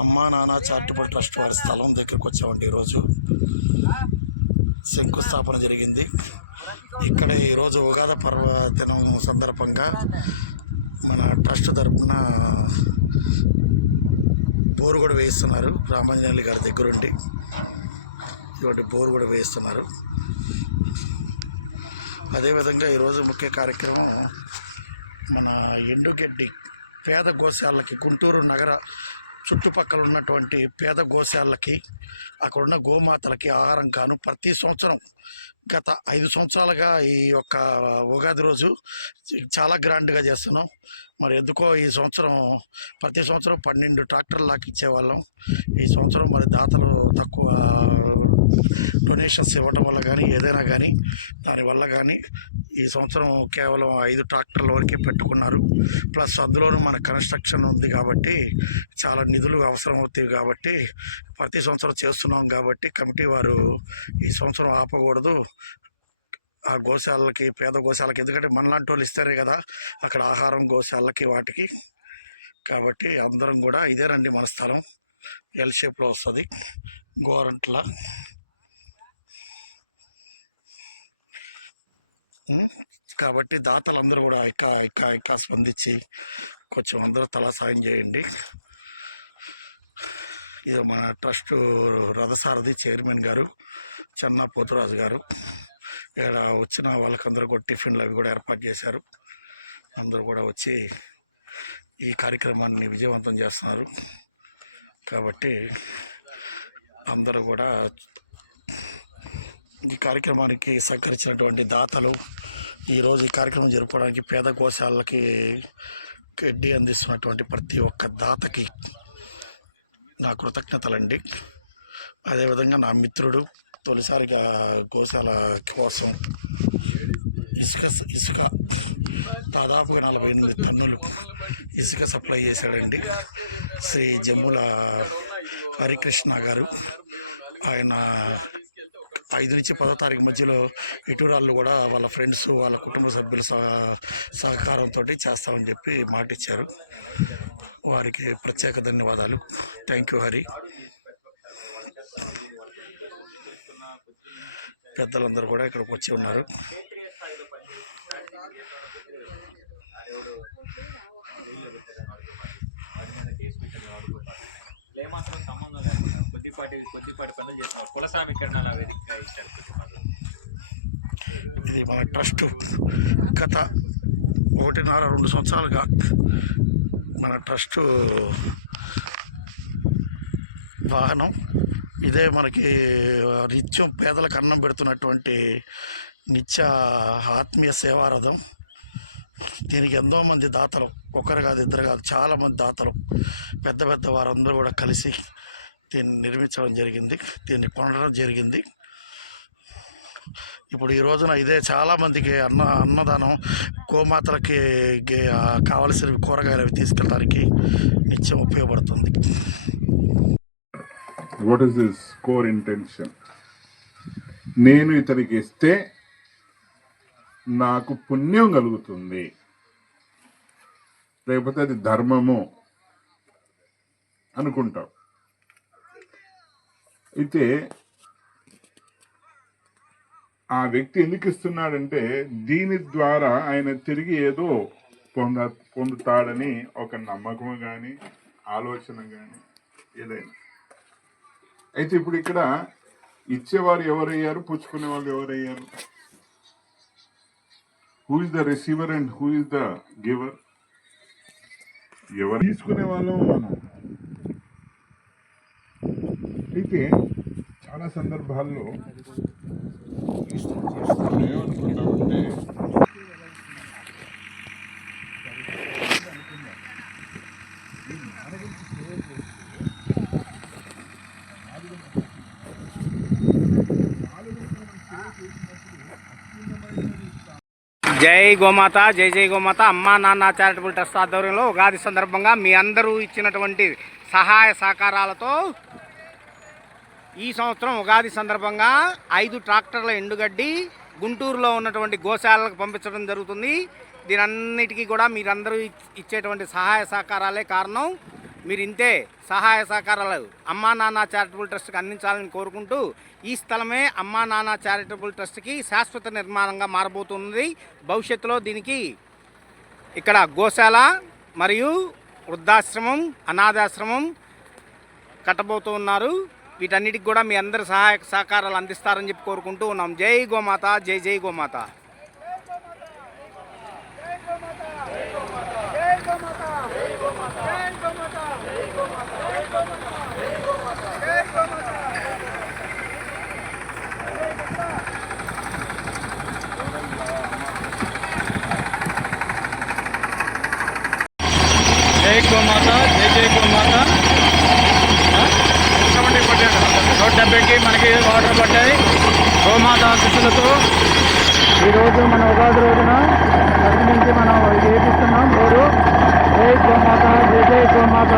అమ్మా నాన్న charitable trust వారి స్థలం దగ్గరికి వచ్చామండి. ఈరోజు శంకుస్థాపన జరిగింది. ఇక్కడ ఈరోజు ఉగాది పర్వదినం సందర్భంగా మన ట్రస్ట్ తరఫున బోరు కూడా వేయిస్తున్నారు. రామాంజనేయులు గారి దగ్గరుండి ఇటువంటి బోరు కూడా వేయిస్తున్నారు. అదేవిధంగా ఈరోజు ముఖ్య కార్యక్రమం మన ఎండుగడ్డి పేద గోశాలకి, గుంటూరు నగర చుట్టుపక్కల ఉన్నటువంటి పేద గోశాలకి, అక్కడున్న గోమాతలకి ఆహారం కాను ప్రతి సంవత్సరం గత 5 సంవత్సరాలుగా ఈ యొక్క ఉగాది రోజు చాలా గ్రాండ్గా చేస్తున్నాం. మరి ఎందుకో ఈ సంవత్సరం ప్రతి సంవత్సరం 12 ట్రాక్టర్లు లాగా ఇచ్చేవాళ్ళం. ఈ సంవత్సరం మరి దాతలు తక్కువ డొనేషన్స్ ఇవ్వడం వల్ల కానీ ఏదైనా కానీ దానివల్ల కానీ ఈ సంవత్సరం కేవలం 5 ట్రాక్టర్ల వరకే పెట్టుకున్నారు. ప్లస్ అందులోనూ మన కన్స్ట్రక్షన్ ఉంది కాబట్టి చాలా నిధులు అవసరం అవుతాయి కాబట్టి ప్రతి సంవత్సరం చేస్తున్నాం కాబట్టి కమిటీ వారు ఈ సంవత్సరం ఆపకూడదు ఆ గోశాలకి, పేద గోశాలకి, ఎందుకంటే మనలాంటి వాళ్ళు ఇస్తారే కదా అక్కడ ఆహారం గోశాలకి వాటికి. కాబట్టి అందరం కూడా ఇదేనండి మన స్థలం, ఎల్ షేప్లో వస్తుంది గోరంట్ల. కాబట్టి దాతలందరూ కూడా ఇంకా స్పందించి కొంచెం అందరూ తలా సాయం చేయండి. ఇది మన ట్రస్ట్ రథసారథి చైర్మన్ గారు చెన్నా పోతురాజు గారు. ఇక్కడ వచ్చిన వాళ్ళకందరూ కూడా టిఫిన్లు అవి కూడా ఏర్పాటు చేశారు. అందరూ కూడా వచ్చి ఈ కార్యక్రమాన్ని విజయవంతం చేస్తున్నారు. కాబట్టి అందరూ కూడా ఈ కార్యక్రమానికి సహకరించినటువంటి దాతలు, ఈరోజు ఈ కార్యక్రమం జరుపుకోవడానికి పేద గోశాలకి గడ్డి అందిస్తున్నటువంటి ప్రతి ఒక్క దాతకి నా కృతజ్ఞతలండి. అదేవిధంగా నా మిత్రుడు తొలిసారిగా గోశాల కోసం ఇసుక దాదాపుగా 48 టన్నులు ఇసుక సప్లై చేశాడండి శ్రీ జమ్ముల హరికృష్ణ గారు. ఆయన 5 నుంచి 10వ తారీఖు మధ్యలో ఇటురాళ్ళు కూడా వాళ్ళ ఫ్రెండ్స్, వాళ్ళ కుటుంబ సభ్యుల సహకారంతో చేస్తామని చెప్పి మాట ఇచ్చారు. వారికి ప్రత్యేక ధన్యవాదాలు. Thank you Hari. పెద్దలందరూ కూడా ఇక్కడికి వచ్చి ఉన్నారు. ఇది మన ట్రస్ట్ గత 1.5-2 సంవత్సరాలుగా మన ట్రస్ట్ వాహనం ఇదే. మనకి నిత్యం పేదలకు అన్నం పెడుతున్నటువంటి నిత్య ఆత్మీయ సేవారథం. దీనికి ఎంతో మంది దాతలు, ఒకరు కాదు, ఇద్దరు కాదు, చాలామంది దాతలు, పెద్ద పెద్ద వారందరూ కూడా కలిసి దీన్ని నిర్మించడం జరిగింది, దీన్ని కొనడం జరిగింది. ఇప్పుడు ఈ రోజున ఇదే చాలామందికి అన్నదానం, గోమాతలకి కావలసిన కూరగాయలు అవి తీసుకెళ్ళడానికి నిత్యం ఉపయోగపడుతుంది. What is this core intention? నేను ఇతనికి ఇస్తే నాకు పుణ్యం కలుగుతుంది, లేకపోతే అది ధర్మము అనుకుంటాం. అయితే ఆ వ్యక్తి ఎందుకు ఇస్తున్నాడంటే దీని ద్వారా ఆయన తిరిగి ఏదో పొందుతాడని ఒక నమ్మకం కానీ ఆలోచన కానీ ఏదైనా. అయితే ఇప్పుడు ఇక్కడ ఇచ్చేవారు ఎవరయ్యారు, పుచ్చుకునే వాళ్ళు ఎవరయ్యారు? Who is the receiver and who is the giver? ఎవరు తీసుకునే వాళ్ళం మనం. అయితే చాలా సందర్భాల్లో ఏమనుకుంటామంటే జై గోమాత, జై జై గోమాత. అమ్మా నాన్న చారిటబుల్ ట్రస్ట్ ఆధ్వర్యంలో ఉగాది సందర్భంగా మీ అందరూ ఇచ్చినటువంటి సహాయ సహకారాలతో ఈ సంవత్సరం ఉగాది సందర్భంగా 5 ట్రాక్టర్ల ఎండుగడ్డి గుంటూరులో ఉన్నటువంటి గోశాలకు పంపించడం జరుగుతుంది. దీనన్నిటికీ కూడా మీరందరూ ఇచ్చేటువంటి సహాయ సహకారాలే కారణం. మీరు ఇంతే సహాయ సహకారాలు అమ్మా నాన్న చారిటబుల్ ట్రస్ట్కి అందించాలని కోరుకుంటూ ఈ స్థలమే అమ్మా నాన్న చారిటబుల్ ట్రస్ట్కి శాశ్వత నిర్మాణంగా మారబోతుంది. భవిష్యత్తులో దీనికి ఇక్కడ గోశాల మరియు వృద్ధాశ్రమం, అనాథాశ్రమం కట్టబోతూ ఉన్నారు. వీటన్నిటికి కూడా మీ అందరి సహాయ సహకారాలు అందిస్తారని చెప్పి కోరుకుంటూ ఉన్నాం. జై గోమాత, జై జై గోమాత. జై గోమాత, జై జై గోమాత. 170కి మనకి ఆర్డర్ పడ్డాయి గోమాత ఆశీస్సులతో. ఈరోజు మన ఉగాది రోజున అక్కడి నుంచి మనం చేపిస్తున్నాం. జై గోమాత, జై జై గోమాత.